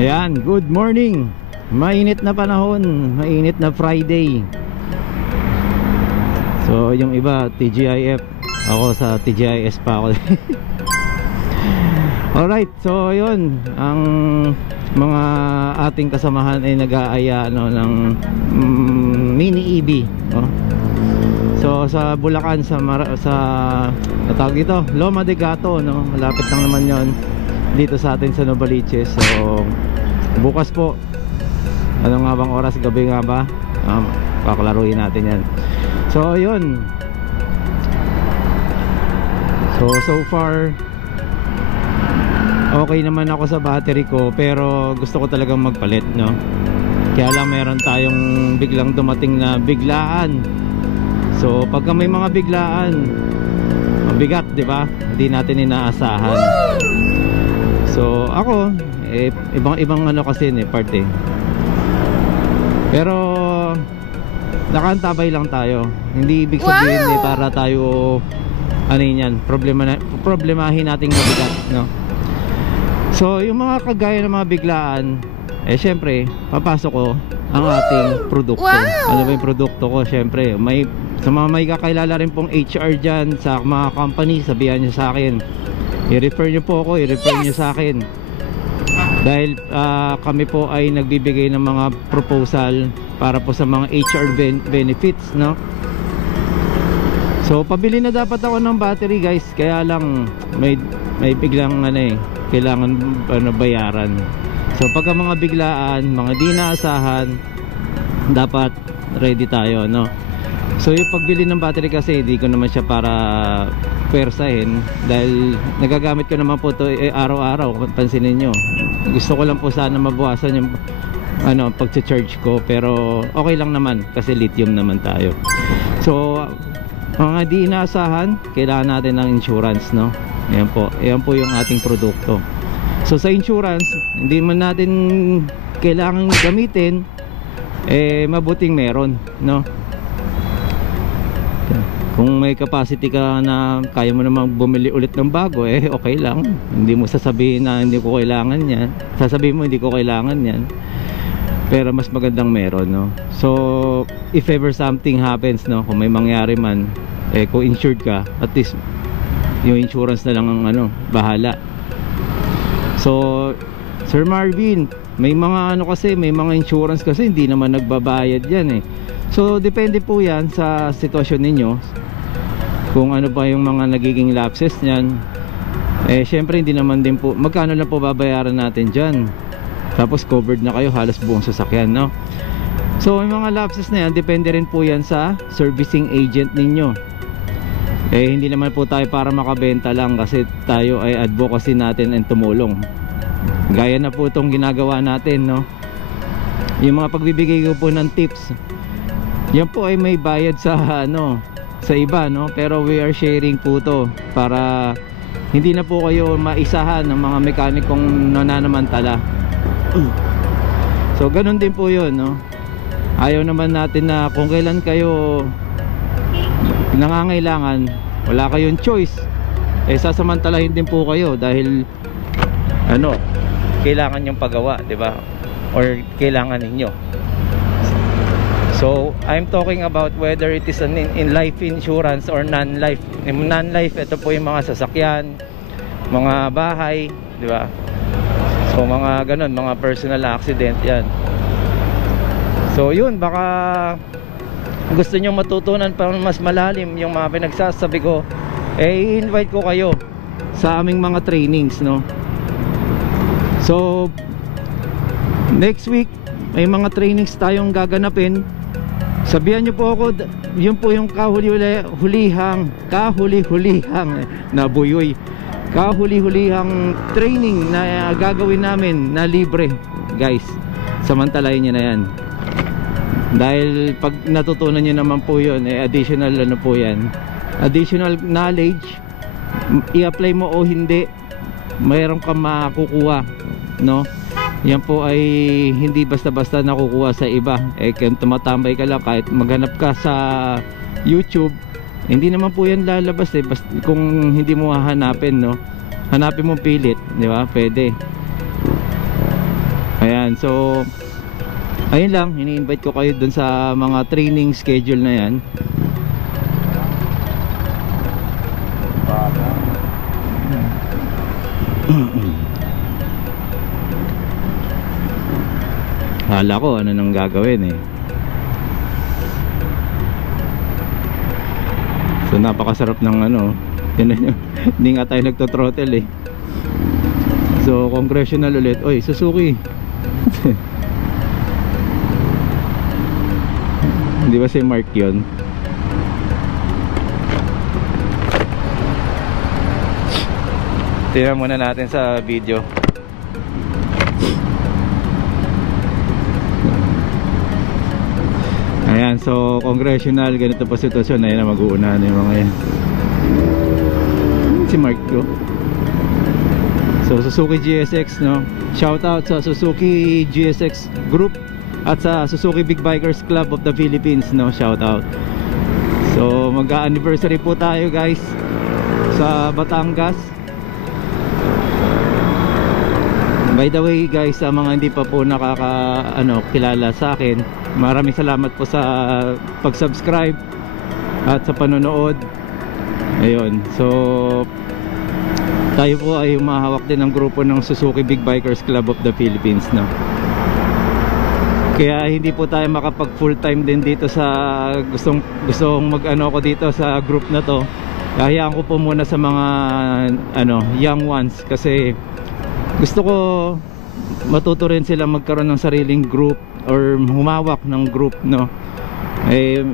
Ayan, good morning. Mainit na panahon, mainit na Friday. So yung iba TGIF, ako sa TGIS pa ako. Alright, so yun, ang mga ating kasamahan ay nag-aaya ng mini EV, no? So sa Bulacan, sa natawag dito, Loma de Gato, no? Malapit lang naman yon dito sa atin sa Novaliches. So bukas po, ano nga bang oras, gabi nga ba? Paklaruin natin yan. So yun, so far okay naman ako sa battery ko, pero gusto ko talagang magpalit, no? Kaya lang meron tayong biglang dumating na biglaan. So pagka may mga biglaan, mabigat, di ba? Hindi natin inaasahan. So ako, ibang ano kasi part eh. Pero nakantabay lang tayo. Hindi ibig sabihin para tayo ano yan, problemahin nating mabigat, no? So yung mga kagaya ng mga biglaan, syempre papasok ko ang ating produkto. Ano ba yung produkto ko? Syempre sa mga may kakilala rin pong HR dyan sa mga company, sabihan nyo sa akin, i-refer nyo po ako, i-refer nyo sa akin. Dahil kami po ay nagbibigay ng mga proposal para po sa mga HR benefits, no? So pabili na dapat ako ng battery, guys, kaya lang may biglang kailangan bayaran. So pagka mga biglaan, mga di naasahan, dapat ready tayo, no? So yung pagbili ng battery kasi hindi ko naman siya para persahin, dahil nagagamit ko naman po ito araw-araw. Pansinin nyo, gusto ko lang po sana mabawasan yung pagcha-charge ko, pero okay lang naman kasi lithium naman tayo. So mga di inaasahan, kailangan natin ng insurance, no? Ayan po yung ating produkto. So sa insurance, hindi man natin kailangan gamitin, mabuting meron, no? Kung may capacity ka na kaya mo namang bumili ulit ng bago, okay lang. Hindi mo sasabihin na hindi ko kailangan yan. Sasabihin mo hindi ko kailangan yan, pero mas magandang meron, no? So if ever something happens, no, kung may mangyari man, kung insured ka, at least yung insurance na lang ang bahala. So Sir Marvin, may mga may mga insurance kasi hindi naman nagbabayad yan. So depende po yan sa sitwasyon ninyo, kung ano pa yung mga nagiging lapses niyan. Syempre hindi naman din po, magkano lang po babayaran natin dyan, tapos covered na kayo halos buong sasakyan, no? So yung mga lapses na yan, depende rin po yan sa servicing agent ninyo. Hindi naman po tayo para makabenta lang, kasi tayo ay advocacy natin and tumulong. Gaya na po itong ginagawa natin, no? Yung mga pagbibigay ko po ng tips, yan po ay may bayad sa sa iba, no? Pero we are sharing po to para hindi na po kayo maisahan ng mga mekanikong nananamantala. So ganun din po yun, no? Ayaw naman natin na kung kailan kayo nangangailangan, wala kayong choice, sasamantalahin din po kayo dahil kailangan yung pagawa, di ba? Or kailangan ninyo. So I'm talking about whether it is in life insurance or non-life. Non-life, ito po yung mga sasakyan, mga bahay, di ba? So mga ganun, mga personal accident yan. So yun, baka gusto nyo matutunan pa mas malalim yung mga pinagsasabi ko, i-invite ko kayo sa aming mga trainings, no? So next week may mga trainings tayong gaganapin. Sabihan nyo po ako, yun po yung kahuli-hulihang training na gagawin namin na libre, guys. Samantalahin nyo na yan, dahil pag natutunan nyo naman po yun, additional po yan, additional knowledge. I-apply mo o hindi, mayroon kang makukuha, no? Yan po ay hindi basta-basta nakukuha sa iba. Kung tumatambay ka lang, kahit maghanap ka sa YouTube, hindi naman po yan lalabas basta kung hindi mo hahanapin, no? Hanapin mo pilit, di ba? Pwede. Ayan, so ayun lang, ini-invite ko kayo dun sa mga training schedule na yan. Hala ko ano nang gagawin eh. So napakasarap ng ano, tinan nyo, hindi nga tayo nagto-throttle eh. So congressional ulit. Oy, Suzuki. Hindi ba si Mark yun? Tingnan muna natin sa video. Ayan, so congressional, ganito pa sitwasyon. Ayan na, mag-uuna na yung mga yan. Si Mark ko. So Suzuki GSX, no? Shout out sa Suzuki GSX Group at sa Suzuki Big Bikers Club of the Philippines, no? Shout out. So mag-anniversary po tayo guys sa Batangas. By the way guys, sa mga hindi pa po kilala sa akin, maraming salamat po sa pag-subscribe at sa panonood. Ayun, so tayo po ay humahawak din ng grupo ng Suzuki Big Bikers Club of the Philippines, no? Kaya hindi po tayo makapag full time din dito sa gustong mag-ano ako dito sa group na to. Hayaan ko po muna sa mga young ones, kasi gusto ko matuto rin sila magkaroon ng sariling group or humawak ng group, no? Eh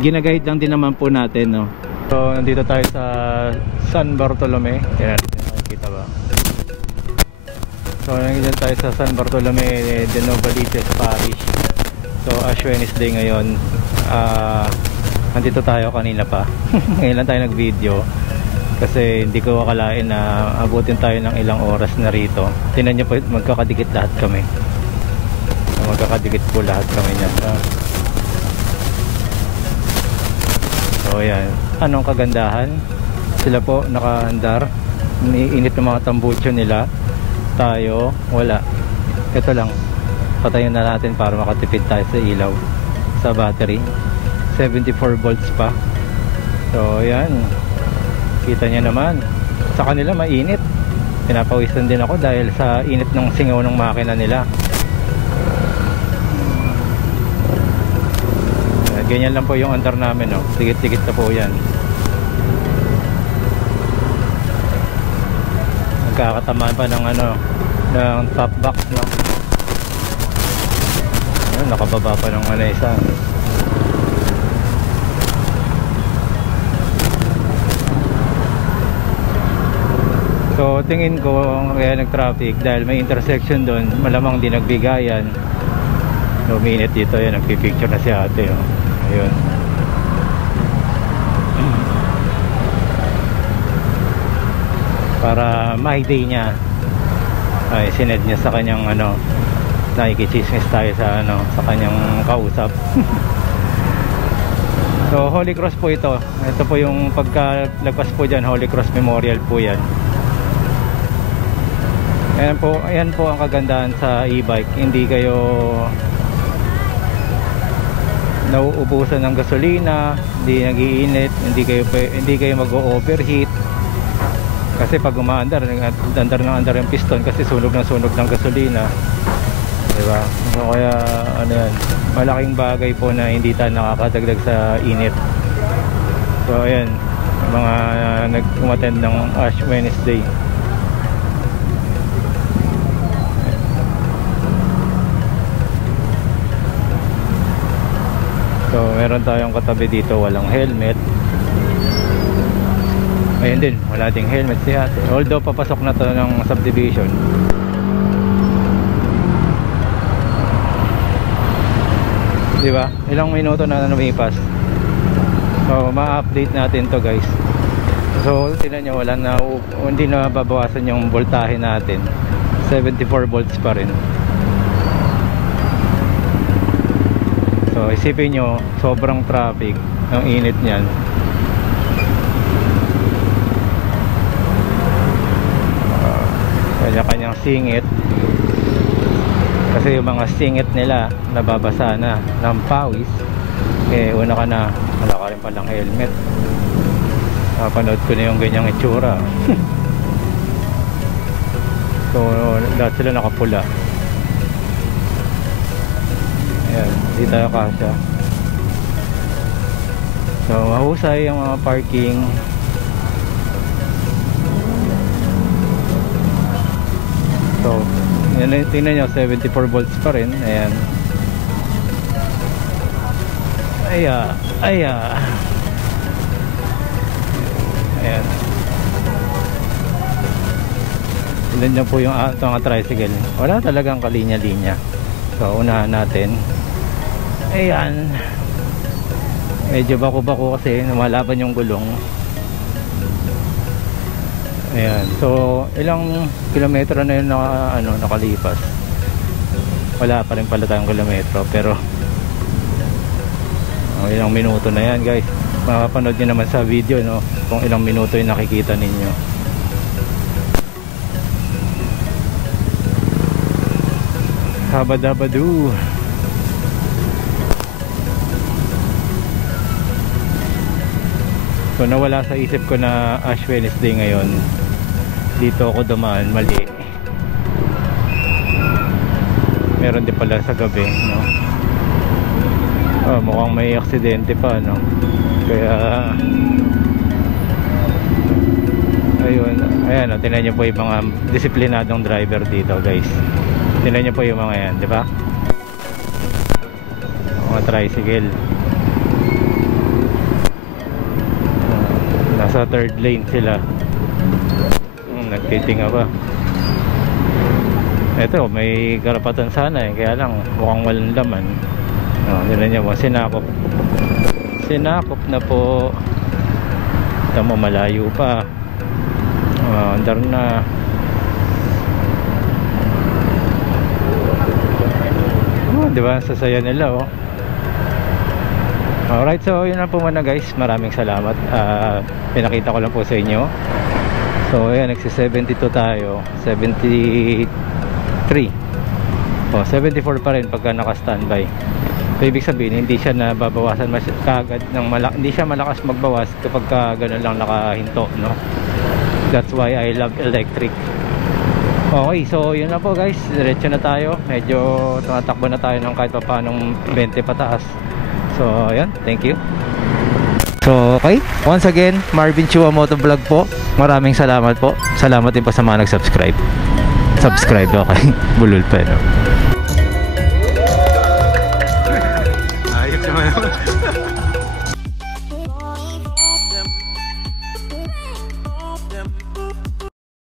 ginaguide lang din naman po natin, no? So nandito tayo sa San Bartolome. Nakikita ba? So nandito tayo sa San Bartolome de Novaliches Parish. So Ash Wednesday ngayon. Nandito tayo kanina pa. Ngayon lang tayo nag video, kasi hindi ko akalain na abutin tayo ng ilang oras na rito. Tingnan nyo po, magkakadikit lahat kami. Magkakadikit po lahat kami niyan. So yan, anong kagandahan? Sila po nakaandar, iniinit ng mga tambucho nila. Tayo wala. Ito lang, patayin na natin para makatipid tayo sa ilaw, sa battery. 74 volts pa. So yan, kita niya naman, sa kanila mainit. Pinapawisan din ako dahil sa init ng singaw ng makina nila. Ganyan lang po yung andar namin, no? Tigit-tigit na po yan. Nagkakatamaan pa ng ng top box, no? Nakababa pa ng isa. So tingin ko kaya nag-traffic dahil may intersection doon, malamang di nagbigayan. Luminit dito, yan, nagpipicture na si ate, oh. Ayun. Para my day niya ay sined niya sa kanyang nakikichismis tayo sa sa kanyang kausap. So Holy Cross po ito. Ito po yung pagkalagpas po dyan, Holy Cross Memorial po yan. Ayan po ang kagandahan sa e-bike. Hindi kayo nauubusan ng gasolina, hindi nagiinit, hindi kayo mag-overheat. Kasi pag umaandar, andar yung piston kasi sunog ng gasolina. Diba? So, kaya yan, malaking bagay po na hindi tayo nakakadagdag sa init. So ayan, mga nag-umattend ng Ash Wednesday. So meron tayong katabi dito walang helmet. Ayun din, wala ding helmet si ate. Although papasok na to ng subdivision. Diba? Ilang minuto na lumipas. So ma-update natin to guys. So tingnan nyo, hindi na babawasan yung voltahe natin. 74 volts pa rin. So isipin nyo, sobrang traffic, ang init niyan. Kanya-kanyang singit. Kasi yung mga singit nila nababasa na ng pawis. Eh una ka na, wala ka rin palang helmet. Panood ko na yung ganyang itsura. So lahat sila nakapula. Ayan, di tayo kasya. So mahusay yung mga parking. So yan, tingnan nyo, 74 volts pa rin. Ayan. Aya. Ayan. Tignan nyo po yung mga tricycle. Wala talagang kalinya-linya. So unahan natin. Ayan. Medyo bako-bako kasi lumalaban yung gulong. Ayan. So ilang kilometro na yun nakalipas. Wala pa rin pala tayong kilometro, pero ilang minuto na yan, guys. Makapanood nyo naman sa video, no, kung ilang minuto yung nakikita ninyo. Habadabadu. So nawala sa isip ko na Ash Wednesday ngayon. Dito ako dumaan, mali. Meron din pala sa gabi, no. Mukhang may aksidente pa, no. Kaya ayun, ayan, tingnan niyo po yung mga disiplinadong driver dito, guys. Tingnan niyo po yung mga yan, di ba? Mga tricycle. Nasa third lane sila. Nagtitinga pa. Ito, may karapatan sana eh, kaya lang mukhang walang laman. Tingnan niyo po, sinakop na po. Ito mo, malayo pa. Andar na. Diba, sasaya nila, oh. Alright, so yun na po muna, guys. Maraming salamat. Pinakita ko lang po sa inyo. So ayan, nagsi-72 tayo. 73. 74 pa rin pagka naka-standby. So ibig sabihin, hindi siya nababawasan kagad ng hindi siya malakas magbawas kapag gano'n lang nakahinto, no? That's why I love electric. Okay, so yun na po, guys. Diretso na tayo. Medyo tumatakbo na tayo ng kahit pa paanong 20 pataas. So ayan, thank you. So okay, once again, Marvin Chua Motovlog po. Maraming salamat po. Salamat din po sa mga nag-subscribe. Subscribe, okay. Bulol pa, no? Ayos naman.